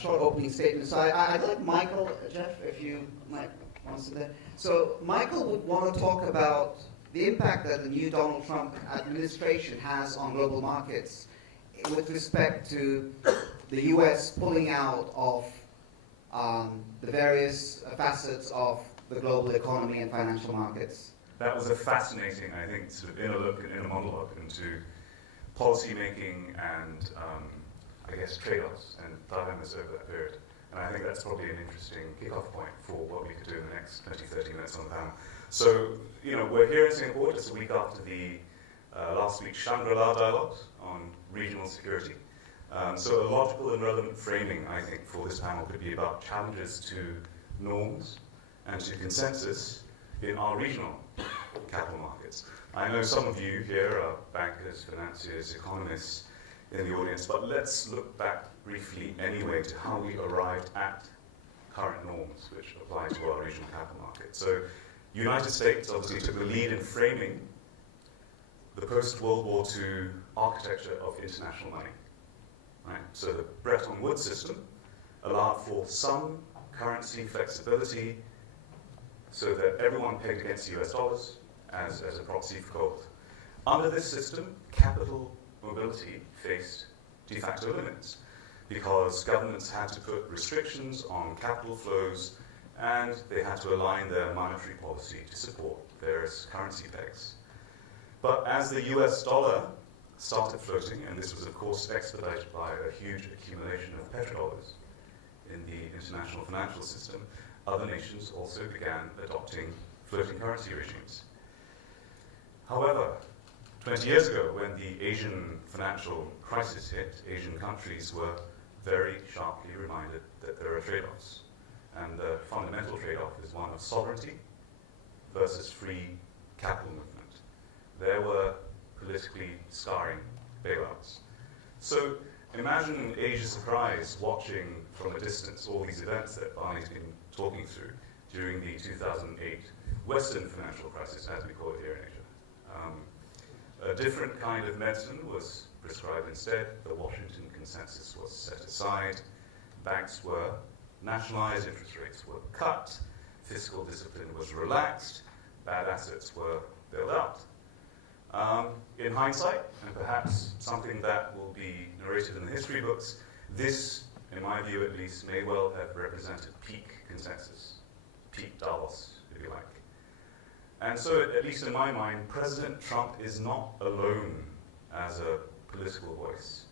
short opening statement. So I'd like Michael, Jeff, if you might want to say. So Michael would want to talk about the impact that the new Donald Trump administration has on global markets with respect to the U.S. pulling out of the various facets of the global economy and financial markets. That was a fascinating, I think, sort of inner monologue into policy making and, I guess, trade-offs and dilemmas over that period. And I think that's probably an interesting kickoff point for what we could do in the next 20, 30 minutes on the panel. So, we're here in Singapore just a week after the last week's Shangri-La dialogues on regional security. So a logical and relevant framing, I think, for this panel could be about challenges to norms and to consensus in our regional capital markets. I know some of you here are bankers, financiers, economists in the audience, but let's look back briefly anyway to how we arrived at current norms which apply to our regional capital markets. So United States obviously took the lead in framing the post-World War II architecture of international money. Right? So the Bretton Woods system allowed for some currency flexibility so that everyone pegged against the US dollars as a proxy for gold. Under this system, capital mobility faced de facto limits because governments had to put restrictions on capital flows and they had to align their monetary policy to support various currency pegs. But as the US dollar started floating, and this was of course expedited by a huge accumulation of petrodollars in the international financial system, other nations also began adopting floating currency regimes. However, 20 years ago, when the Asian financial crisis hit, Asian countries were very sharply reminded that there are trade-offs. And the fundamental trade-off is one of sovereignty versus free capital movement. There were politically scarring bailouts. So imagine Asia's surprise watching from a distance all these events that Barney's been talking through during the 2008 Western financial crisis, as we call it here in Asia. A different kind of medicine was prescribed instead. The Washington consensus was set aside. Banks were nationalized, interest rates were cut, fiscal discipline was relaxed, bad assets were bailed out. In hindsight, and perhaps something that will be narrated in the history books, this, in my view at least, may well have represented peak consensus, peak Davos, if you like. And so, at least in my mind, President Trump is not alone as a political voice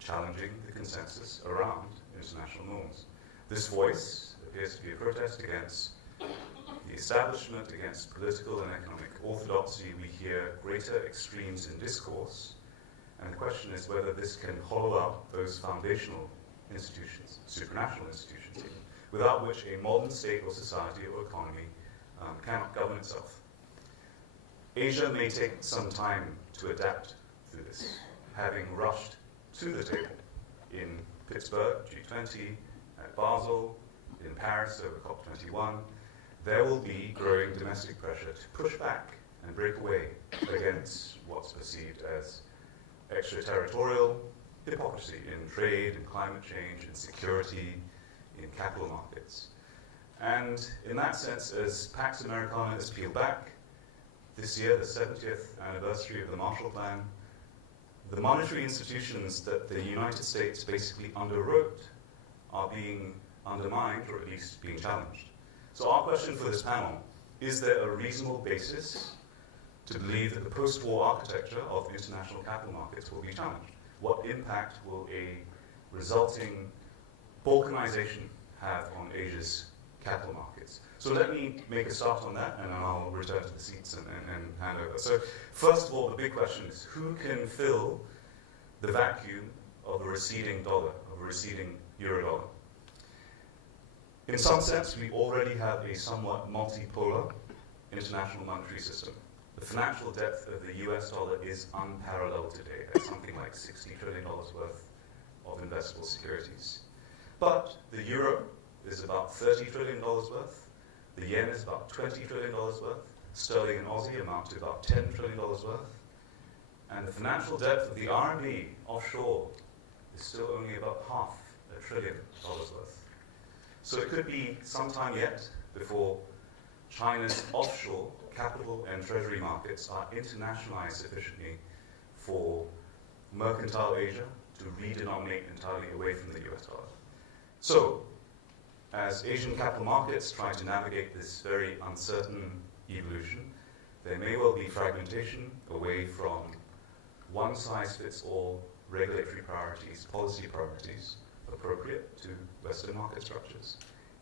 challenging the consensus around international norms. This voice appears to be a protest against the establishment, against political and economic orthodoxy. We hear greater extremes in discourse, and the question is whether this can hollow out those foundational institutions, supranational institutions even, without which a modern state or society or economy cannot govern itself. Asia may take some time to adapt through this, having rushed to the table in Pittsburgh, G20, at Basel, in Paris over COP21. There will be growing domestic pressure to push back and break away against what's perceived as extraterritorial hypocrisy in trade, in climate change, in security, in capital markets. And in that sense, as Pax Americana has peeled back, this year, the 70th anniversary of the Marshall Plan, the monetary institutions that the United States basically underwrote are being undermined, or at least being challenged. So our question for this panel, is there a reasonable basis to believe that the post-war architecture of international capital markets will be challenged? What impact will a resulting balkanization have on Asia's capital markets? So let me make a start on that, and then I'll return to the seats and hand over. So first of all, the big question is, who can fill the vacuum of a receding dollar, of a receding euro dollar? In some sense, we already have a somewhat multipolar international monetary system. The financial depth of the US dollar is unparalleled today at something like $60 trillion worth of investable securities. But the euro is about $30 trillion worth. The yen is about $20 trillion worth. Sterling and Aussie amount to about $10 trillion worth. And the financial depth of the RMB offshore is still only about half trillion worth. So it could be some time yet before China's offshore capital and treasury markets are internationalized sufficiently for mercantile Asia to redenominate entirely away from the US dollar. So, as Asian capital markets try to navigate this very uncertain evolution, there may well be fragmentation away from one-size-fits-all regulatory priorities, policy priorities, appropriate to Western market structures,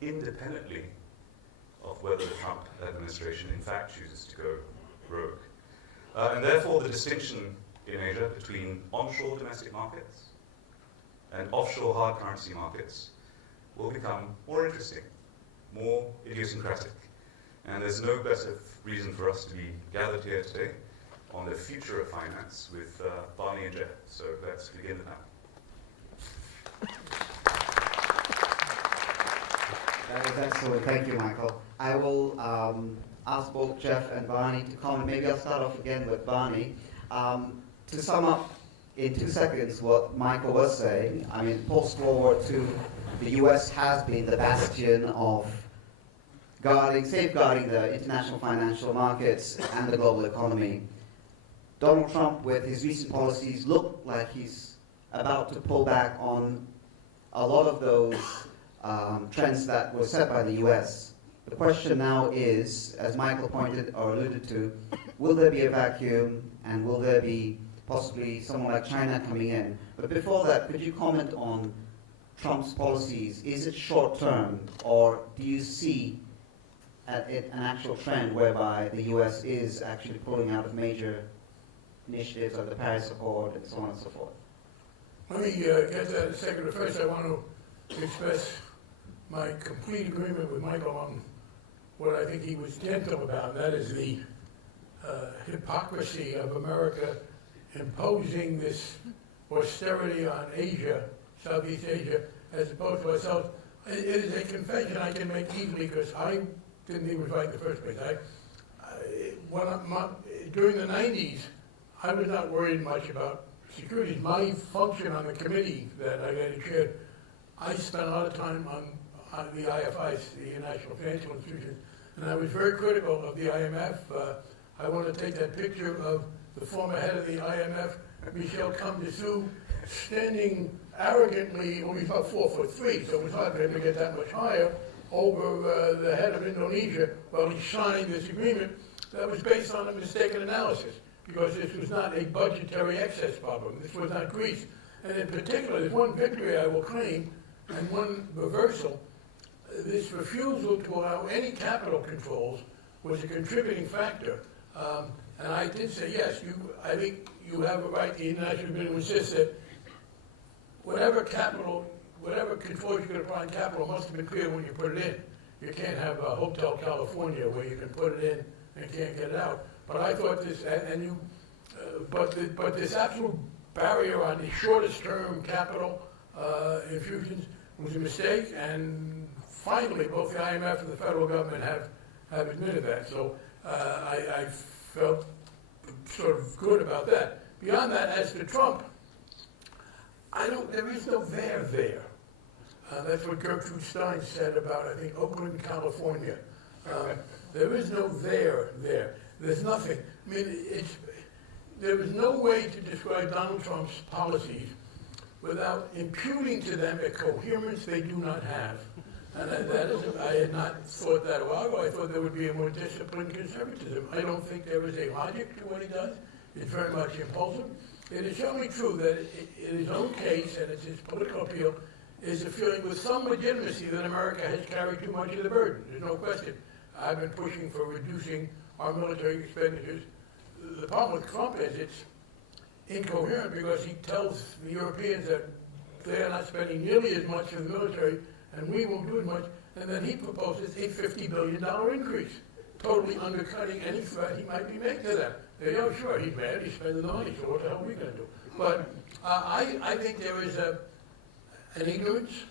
independently of whether the Trump administration in fact chooses to go rogue. And therefore the distinction in Asia between onshore domestic markets and offshore hard currency markets will become more interesting, more idiosyncratic. And there's no better reason for us to be gathered here today on the future of finance with Barney and Jeff. So let's begin the panel. That is excellent. Thank you, Michael. I will ask both Jeff and Barney to comment. Maybe I'll start off again with Barney. To sum up in 2 seconds what Michael was saying, I mean, post-World War II, the US has been the bastion of safeguarding the international financial markets and the global economy. Donald Trump, with his recent policies, looked like he's about to pull back on a lot of those trends that were set by the US. The question now is, as Michael pointed or alluded to, will there be a vacuum and will there be possibly someone like China coming in? But before that, could you comment on Trump's policies? Is it short-term, or do you see an actual trend whereby the US is actually pulling out of major initiatives like the Paris Accord and so on and so forth? Let me get to that in a second, but first I want to express my complete agreement with Michael on what I think he was gentle about, and that is the hypocrisy of America imposing this austerity on Asia, Southeast Asia, as opposed to ourselves. It is a confession I can make easily because I didn't think it was right in the first place. During the 90s, I was not worried much about securities. My function on the committee that I chaired, I spent a lot of time on the IFIs, the International Financial Institutions, and I was very critical of the IMF. I want to take that picture of the former head of the IMF, Michel Camdessou, standing arrogantly, well, he's about 4'3", so it was hard for him to get that much higher, over the head of Indonesia while he signed this agreement that was based on a mistaken analysis, because this was not a budgetary excess problem. This was not Greece. And in particular, there's one victory I will claim and one reversal. This refusal to allow any capital controls was a contributing factor. And I did say, yes, I think you have a right, the international agreement insists that whatever controls you're going to apply on capital must have been clear when you put it in. You can't have a Hotel California where you can put it in and can't get it out. But I thought this, but this absolute barrier on the shortest term capital infusions was a mistake, and finally both the IMF and the federal government have admitted that. So I felt sort of good about that. Beyond that, as to Trump, there is no there. That's what Gertrude Stein said about, I think, Oakland, California. There is no there. There's nothing. I mean, there is no way to describe Donald Trump's policies without imputing to them a coherence they do not have. And I had not thought that a while ago. I thought there would be a more disciplined conservatism. I don't think there is a logic to what he does. It's very much impulsive. It is certainly true that in his own case, and it's his political appeal, is a feeling with some legitimacy that America has carried too much of the burden. There's no question. I've been pushing for reducing our military expenditures. The problem with Trump is it's incoherent because he tells the Europeans that they are not spending nearly as much in the military and we won't do as much, and then he proposes a $50 billion increase, totally undercutting any threat he might be making to them. They go, sure, he's mad, he's spending the money, so what the hell are we going to do? But I think there is an ignorance.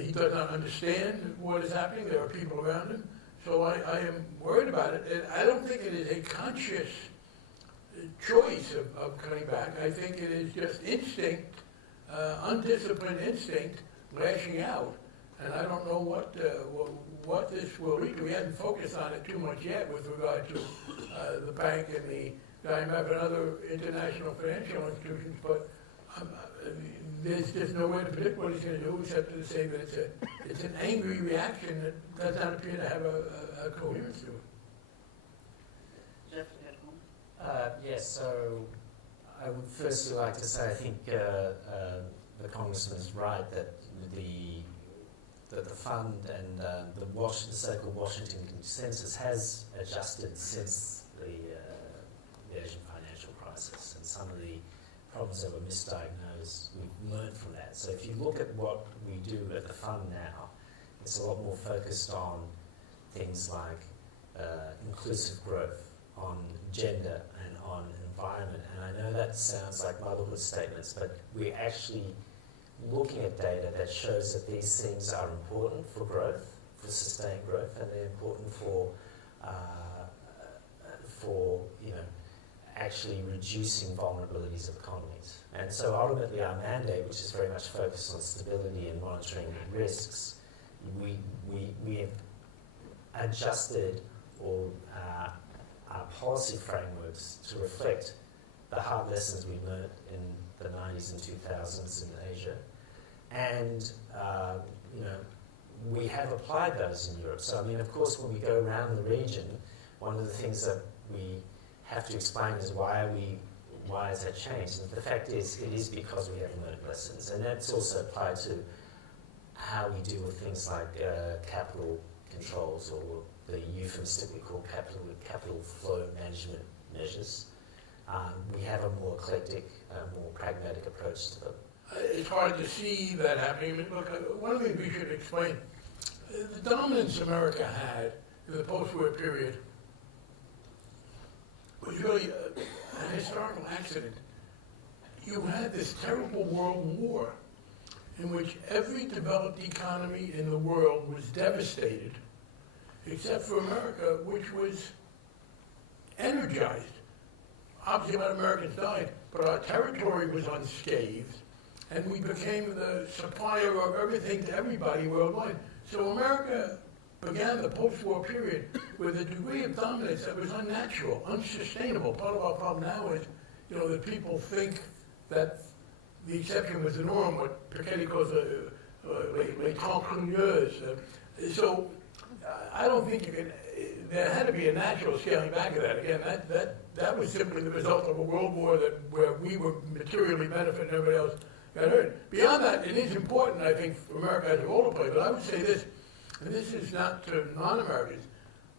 He does not understand what is happening. There are people around him. So I am worried about it. And I don't think it is a conscious choice of cutting back. I think it is just instinct. undisciplined instinct lashing out. And I don't know what this will lead to. We haven't focused on it too much yet with regard to the bank and the IMF and other international financial institutions, but there's just no way to predict what he's going to do except to say that it's an angry reaction that does not appear to have a coherence to it. Jeff, you had a comment? Yes, so I would firstly like to say I think the Congressman is right that the fund and the so-called Washington Consensus has adjusted since the Asian financial crisis, and some of the problems that were misdiagnosed, we've learned from that. So if you look at what we do at the fund now, it's a lot more focused on things like inclusive growth, on gender and on environment. And I know that sounds like motherhood statements, but we're actually looking at data that shows that these things are important for growth, for sustained growth, and they're important for actually reducing vulnerabilities of economies. And so ultimately our mandate, which is very much focused on stability and monitoring risks, we have adjusted our policy frameworks to reflect the hard lessons we learned in the 90s and 2000s in Asia. And we have applied those in Europe. So, I mean, of course, when we go around the region, one of the things that we have to explain is why has that changed? And the fact is, it is because we have learned lessons. And that's also applied to how we deal with things like capital controls, or the euphemistically called capital flow management measures. We have a more eclectic, more pragmatic approach to them. It's hard to see that happening. I mean, look, one thing we should explain, the dominance America had in the post-war period was really a historical accident. You had this terrible world war in which every developed economy in the world was devastated, except for America, which was energized. Obviously, a lot of Americans died, but our territory was unscathed, and we became the supplier of everything to everybody worldwide. So America began the post-war period with a degree of dominance that was unnatural, unsustainable. Part of our problem now is, that people think that the exception was the norm, what Piketty calls les temps curieux. So I don't think you can. There had to be a natural scaling back of that. Again, that was simply the result of a world war where we were materially benefiting, and everybody else got hurt. Beyond that, it is important, I think, for America has a role to play. But I would say this, and this is not to non-Americans,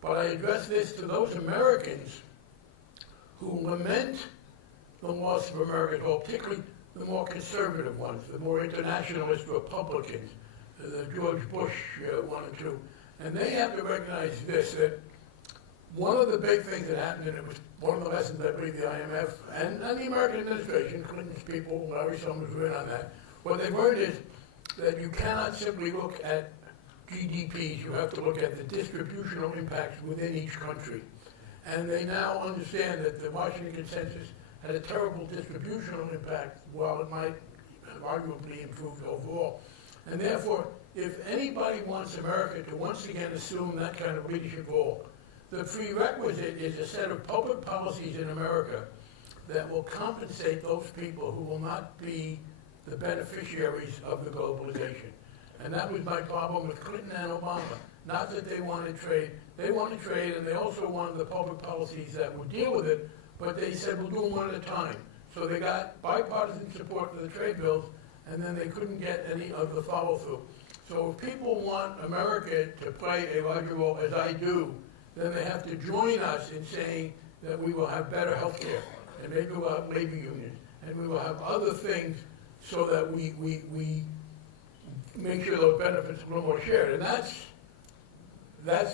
but I address this to those Americans who lament the loss of American hope, particularly the more conservative ones, the more internationalist Republicans, the George Bush 1 and 2. And they have to recognize this, that one of the big things that happened, and it was one of the lessons I believe the IMF and the American administration, Clinton's people, Larry Summers were in on that, what they've learned is that you cannot simply look at GDPs, you have to look at the distributional impacts within each country. And they now understand that the Washington Consensus had a terrible distributional impact, while it might have arguably improved overall. And therefore, if anybody wants America to once again assume that kind of leadership role, the prerequisite is a set of public policies in America that will compensate those people who will not be the beneficiaries of the globalization. And that was my problem with Clinton and Obama. Not that they wanted trade. They wanted trade, and they also wanted the public policies that would deal with it, but they said, we'll do them one at a time. So they got bipartisan support for the trade bills, and then they couldn't get any of the follow-through. So if people want America to play a larger role, as I do, then they have to join us in saying that we will have better health care, and maybe we'll have labor unions, and we will have other things so that we make sure those benefits are a little more shared. And that's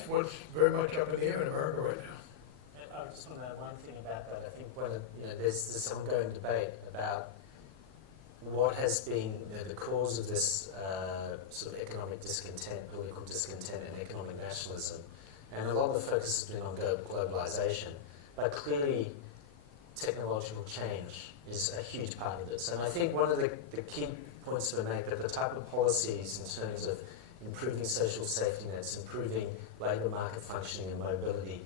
what's very much up in the air in America right now. I just want to add one thing about that. I think there's this ongoing debate about what has been the cause of this sort of economic discontent, political discontent, and economic nationalism. And a lot of the focus has been on globalization. But clearly, technological change is a huge part of this. And I think one of the key points to make that the type of policies in terms of improving social safety nets, improving labour market functioning and mobility,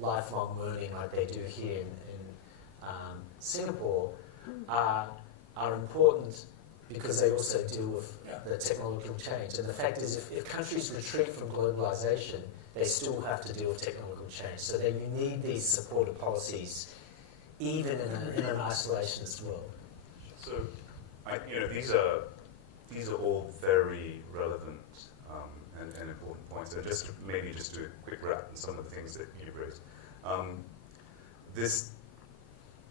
lifelong learning like they do here in Singapore, are important because they also deal with the technological change. And the fact is, if countries retreat from globalisation, they still have to deal with technological change. So then you need these supportive policies, even in an isolationist world. So, these are all very relevant and important points. And just to maybe just do a quick wrap on some of the things that you've raised. This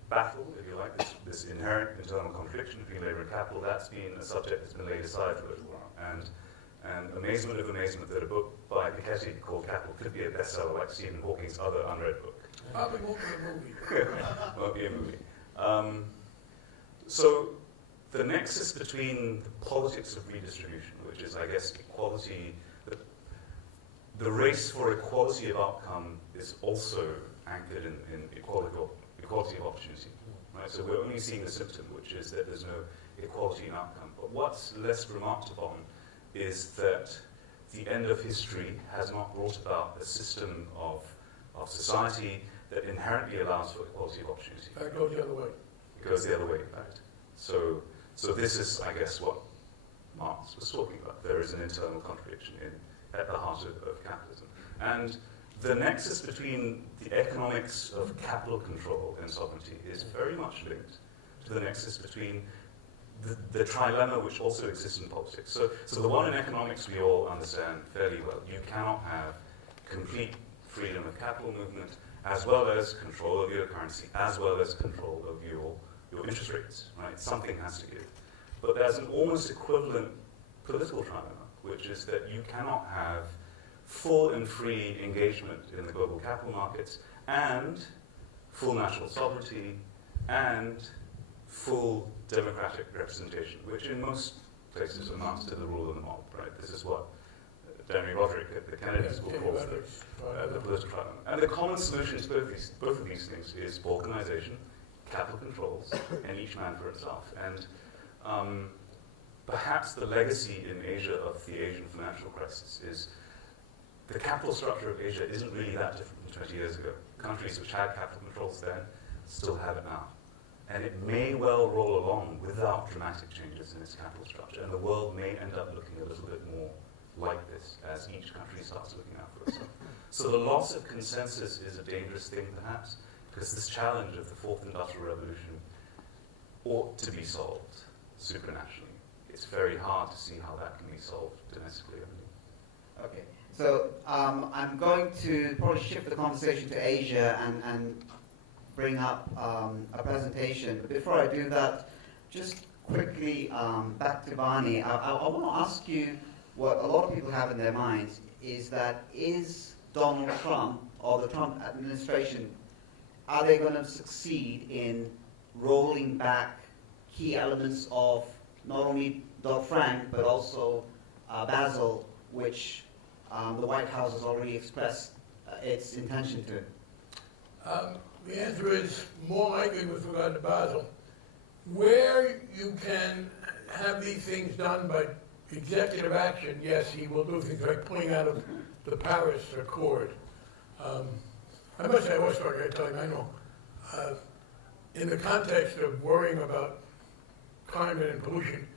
battle, if you like, this inherent internal contradiction between labour and capital, that's been a subject that's been laid aside for a little while. And amazement of amazement that a book by Piketty called Capital could be a bestseller like Stephen Hawking's other unread book. Probably won't be a movie. Won't be a movie. So the nexus between the politics of redistribution, which is, I guess, equality, the race for equality of outcome is also anchored in equality of opportunity. Right? So we're only seeing the symptom, which is that there's no equality in outcome. But what's less remarked upon is that the end of history has not brought about a system of society that inherently allows for equality of opportunity. That goes the other way. It goes the other way, in fact. So this is, I guess, what Marx was talking about. There is an internal contradiction at the heart of capitalism. And the nexus between the economics of capital control and sovereignty is very much linked to the nexus between the trilemma which also exists in politics. So the one in economics we all understand fairly well. You cannot have complete freedom of capital movement, as well as control of your currency, as well as control of your interest rates, right? Something has to give. But there's an almost equivalent political trilemma, which is that you cannot have full and free engagement in the global capital markets and full national sovereignty and full democratic representation, which in most places amounts to the rule of the mob, right? This is what Danny Roderick at the Kennedy School calls the political trilemma. And the common solution to both of these things is balkanization, capital controls, and each man for himself. And perhaps the legacy in Asia of the Asian financial crisis is the capital structure of Asia isn't really that different from 20 years ago. Countries which had capital controls then still have it now. And it may well roll along without dramatic changes in its capital structure, and the world may end up looking a little bit more like this as each country starts looking out for itself. So the loss of consensus is a dangerous thing, perhaps, because this challenge of the fourth industrial revolution ought to be solved supranationally. It's very hard to see how that can be solved domestically. Okay, so I'm going to probably shift the conversation to Asia and bring up a presentation. But before I do that, just quickly back to Barney. I want to ask you what a lot of people have in their minds is that is Donald Trump or the Trump administration, are they going to succeed in rolling back key elements of not only Dodd-Frank but also Basel, which the White House has already expressed its intention to? The answer is more likely with regard to Basel. Where you can have these things done by executive action, yes, he will do things like pulling out of the Paris Accord. I must say, I was talking, I tell you, I know, in the context of worrying about climate and pollution,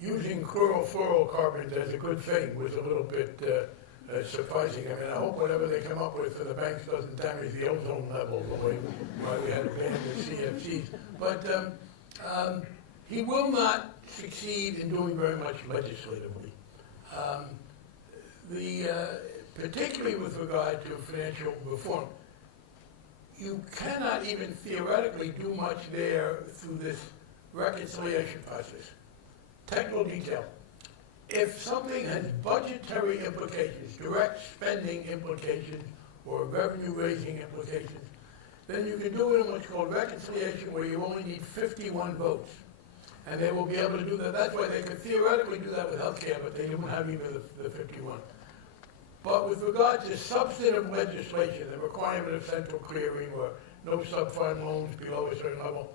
using chlorofluorocarbons as a good thing was a little bit surprising. I mean, I hope whatever they come up with for the banks doesn't damage the ozone level the way why we had to ban the CFCs. But he will not succeed in doing very much legislatively. Particularly with regard to financial reform, you cannot even theoretically do much there through this reconciliation process. Technical detail. If something has budgetary implications, direct spending implications, or revenue-raising implications, then you can do it in what's called reconciliation, where you only need 51 votes. And they will be able to do that. That's why they could theoretically do that with health care, but they don't have even the 51. But with regard to substantive legislation, the requirement of central clearing or no subprime loans below a certain level,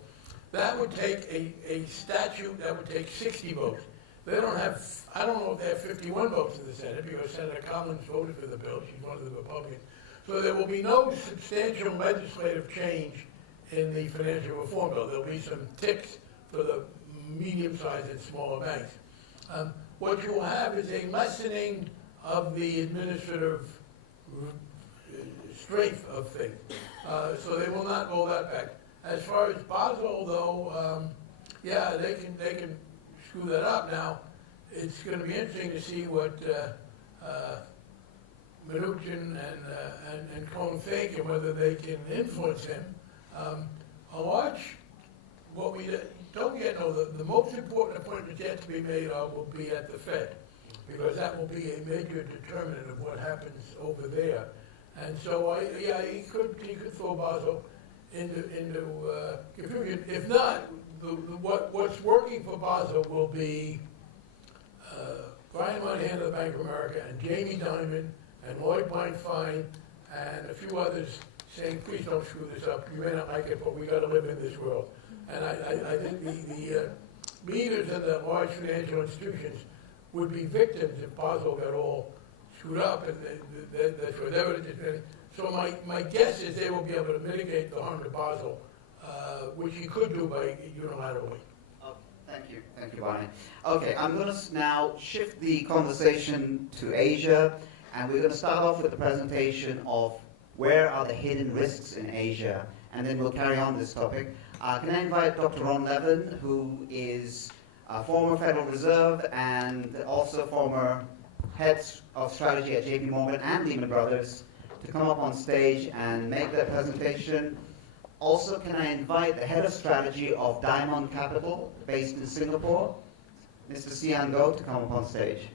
that would take a statute that would take 60 votes. They don't have, I don't know if they have 51 votes in the Senate because Senator Collins voted for the bill. She's one of the Republicans. So there will be no substantial legislative change in the financial reform bill. There'll be some ticks for the medium-sized and smaller banks. What you will have is a lessening of the administrative strength of things. So they will not roll that back. As far as Basel, though, yeah, they can screw that up. Now, it's going to be interesting to see what Mnuchin and Cohn think and whether they can influence him. What we don't yet know, the most important appointment yet to be made will be at the Fed, because that will be a major determinant of what happens over there. And so, he could throw Basel into confusion. If not, what's working for Basel will be Brian Moynihan of the Bank of America and Jamie Dimon and Lloyd Blankfein and a few others saying, please don't screw this up. You may not like it, but we got to live in this world. And I think the leaders of the large financial institutions would be victims if Basel got all screwed up, and that's whatever it is. So my guess is they will be able to mitigate the harm to Basel, which he could do by unilaterally. Thank you, Barney. Okay, I'm going to now shift the conversation to Asia, and we're going to start off with the presentation of where are the hidden risks in Asia, and then we'll carry on this topic. Can I invite Dr. Ron Levin, who is a former Federal Reserve and also former head of strategy at JP Morgan and Lehman Brothers, to come up on stage and make their presentation. Also, can I invite the head of strategy of Diamond Capital, based in Singapore, Mr. Sian Goh, to come up on stage.